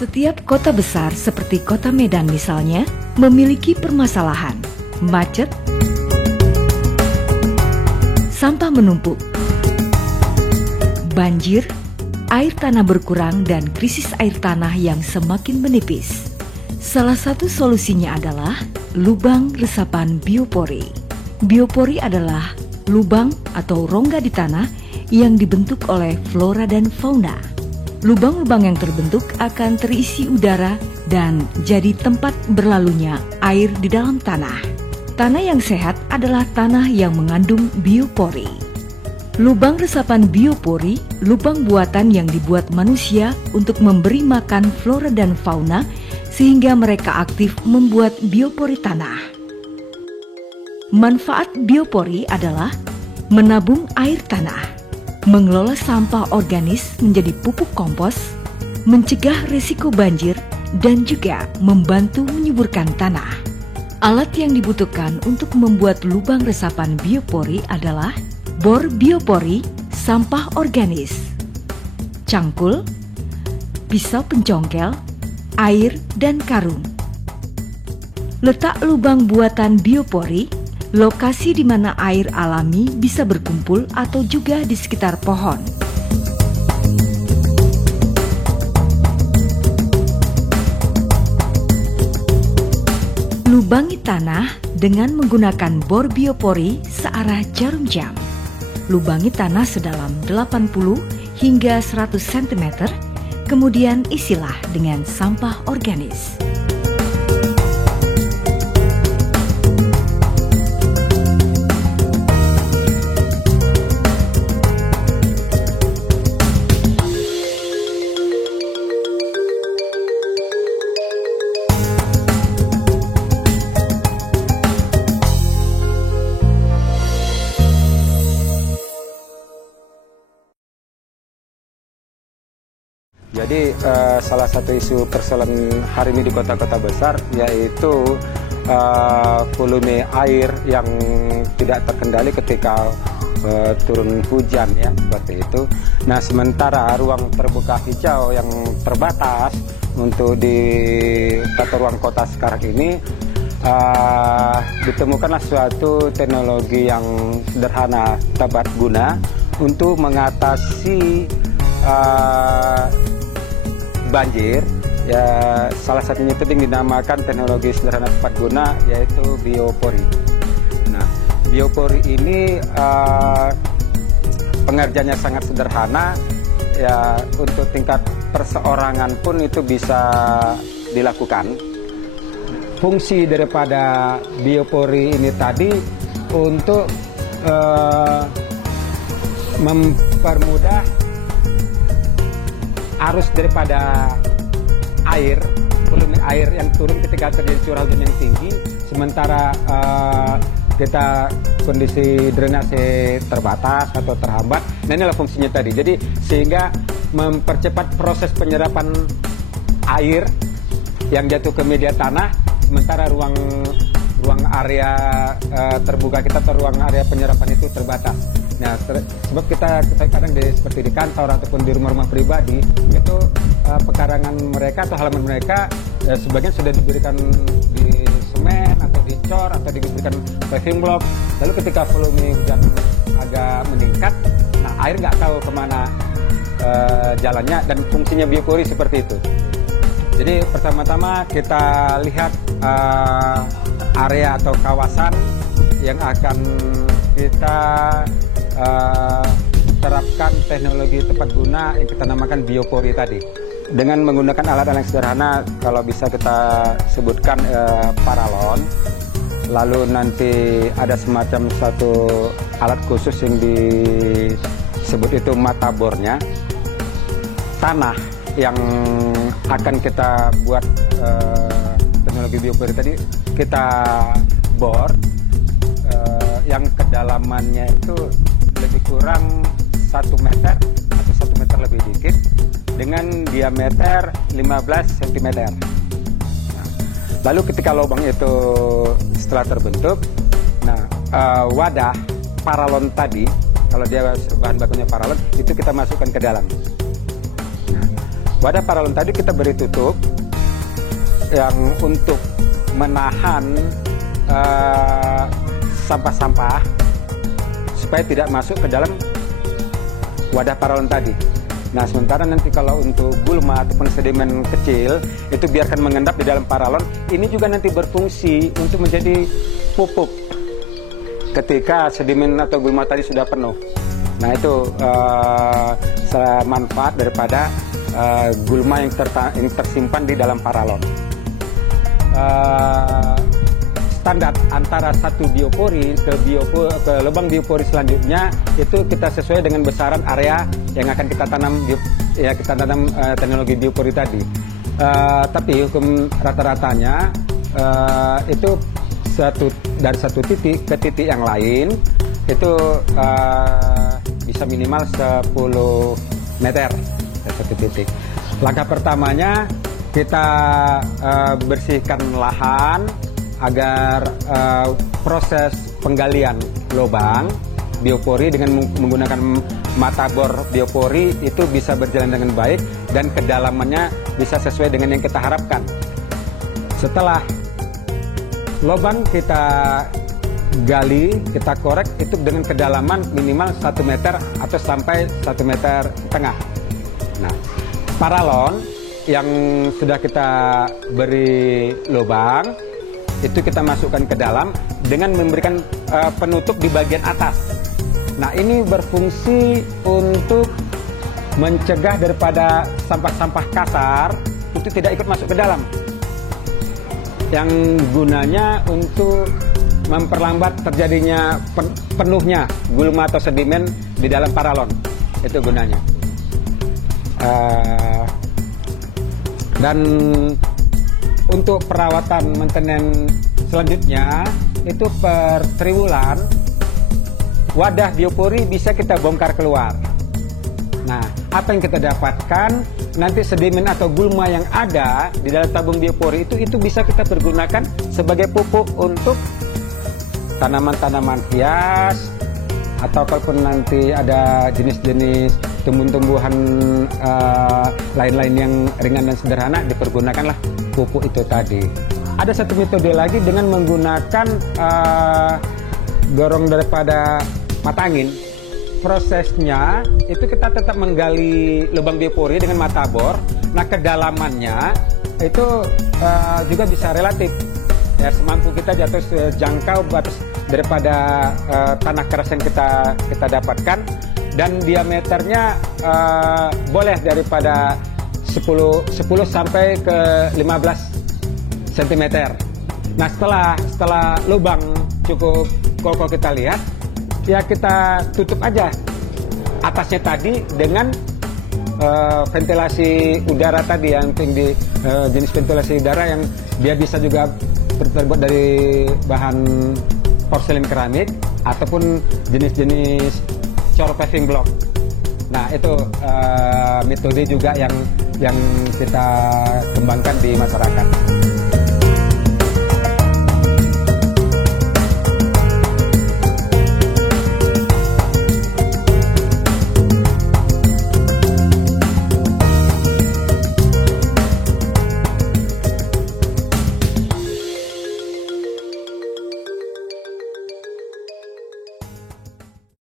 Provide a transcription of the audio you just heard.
Setiap kota besar seperti kota Medan misalnya, memiliki permasalahan macet, sampah menumpuk, banjir, air tanah berkurang, dan krisis air tanah yang semakin menipis. Salah satu solusinya adalah lubang resapan biopori. Biopori adalah lubang atau rongga di tanah yang dibentuk oleh flora dan fauna. Lubang-lubang yang terbentuk akan terisi udara dan jadi tempat berlalunya air di dalam tanah. Tanah yang sehat adalah tanah yang mengandung biopori. Lubang resapan biopori, lubang buatan yang dibuat manusia untuk memberi makan flora dan fauna sehingga mereka aktif membuat biopori tanah. Manfaat biopori adalah menabung air tanah, mengelola sampah organis menjadi pupuk kompos, mencegah risiko banjir, dan juga membantu menyuburkan tanah. Alat yang dibutuhkan untuk membuat lubang resapan biopori adalah bor biopori, sampah organis, cangkul, pisau pencongkel, air, dan karung. Letak lubang buatan biopori, lokasi di mana air alami bisa berkumpul atau juga di sekitar pohon. Lubangi tanah dengan menggunakan bor biopori searah jarum jam. Lubangi tanah sedalam 80 hingga 100 cm, kemudian isilah dengan sampah organis. Jadi salah satu isu persoalan hari ini di kota-kota besar yaitu volume air yang tidak terkendali ketika turun hujan ya, seperti itu. Nah, sementara ruang terbuka hijau yang terbatas untuk di tata ruang kota sekarang ini ditemukanlah suatu teknologi yang sederhana tepat guna untuk mengatasi banjir. Ya, salah satunya itu dinamakan teknologi sederhana tepat guna yaitu biopori. Nah, biopori ini pengerjaannya sangat sederhana ya, untuk tingkat perseorangan pun itu bisa dilakukan. Fungsi daripada biopori ini tadi untuk mempermudah arus daripada air, volume air yang turun ketika terjadi curah hujan yang tinggi, sementara kita kondisi drainase terbatas atau terhambat. Nah, inilah fungsinya tadi. Jadi sehingga mempercepat proses penyerapan air yang jatuh ke media tanah, sementara ruang area terbuka kita atau ruang area penyerapan itu terbatas. Nah, sebab kita kadang seperti di kantor ataupun di rumah-rumah pribadi itu pekarangan mereka atau halaman mereka sebagian sudah diberikan di semen atau dicor atau diberikan paving block. Lalu ketika volume hujan agak meningkat, nah air nggak tahu kemana jalannya, dan fungsinya biopori seperti itu. Jadi pertama-tama kita lihat area atau kawasan yang akan kita terapkan teknologi tepat guna yang kita namakan biopori tadi. Dengan menggunakan alat-alat yang sederhana, kalau bisa kita sebutkan paralon, lalu nanti ada semacam satu alat khusus yang disebut itu mata bornya, tanah yang akan kita buat teknologi biopori tadi kita bor yang kedalamannya itu lebih kurang 1 meter atau 1 meter lebih dikit dengan diameter 15 cm. Nah, lalu ketika lubang itu setelah terbentuk, nah wadah paralon tadi, kalau dia bahan bakunya paralon, itu kita masukkan ke dalam. Nah, Wadah paralon tadi kita beri tutup yang untuk menahan sampah-sampah supaya tidak masuk ke dalam wadah paralon tadi. Nah, sementara nanti kalau untuk gulma ataupun sedimen kecil itu biarkan mengendap di dalam paralon. Ini juga nanti berfungsi untuk menjadi pupuk ketika sedimen atau gulma tadi sudah penuh. Nah, itu manfaat daripada gulma yang tersimpan di dalam paralon. Standar antara satu biopori ke lubang biopori selanjutnya itu kita sesuai dengan besaran area yang akan kita tanam teknologi biopori tadi. Tapi hukum rata-ratanya itu dari satu titik ke titik yang lain itu bisa minimal 10 meter dari satu titik. Langkah pertamanya kita bersihkan lahan agar proses penggalian lubang biopori dengan menggunakan mata bor biopori itu bisa berjalan dengan baik dan kedalamannya bisa sesuai dengan yang kita harapkan. Setelah lubang kita gali, kita korek itu dengan kedalaman minimal 1 meter atau sampai 1,5 meter. Nah, paralon yang sudah kita beri lubang itu kita masukkan ke dalam dengan memberikan penutup di bagian atas. Nah, ini berfungsi untuk mencegah daripada sampah-sampah kasar itu tidak ikut masuk ke dalam. Yang gunanya untuk memperlambat terjadinya penuhnya gulma atau sedimen di dalam paralon. Itu gunanya. Dan untuk perawatan maintenance selanjutnya itu per triwulan wadah biopori bisa kita bongkar keluar. Nah, apa yang kita dapatkan nanti sedimen atau gulma yang ada di dalam tabung biopori itu bisa kita pergunakan sebagai pupuk untuk tanaman-tanaman hias atau kalaupun nanti ada jenis-jenis tumbuh-tumbuhan lain-lain yang ringan dan sederhana dipergunakanlah pupuk itu tadi. Ada satu metode lagi dengan menggunakan gorong daripada mata angin. Prosesnya itu kita tetap menggali lubang biopori dengan mata bor. Nah, kedalamannya itu juga bisa relatif. Ya, semampu kita jatuh jangkau batas daripada tanah keras yang kita dapatkan, dan diameternya boleh daripada 10 sampai ke 15 cm. Nah, setelah lubang cukup kokoh kita lihat, ya kita tutup aja atasnya tadi dengan ventilasi udara tadi yang tinggi, jenis ventilasi udara yang dia bisa juga terbuat dari bahan porselen keramik ataupun jenis-jenis cor paving block. Nah, itu metode juga yang kita kembangkan di masyarakat.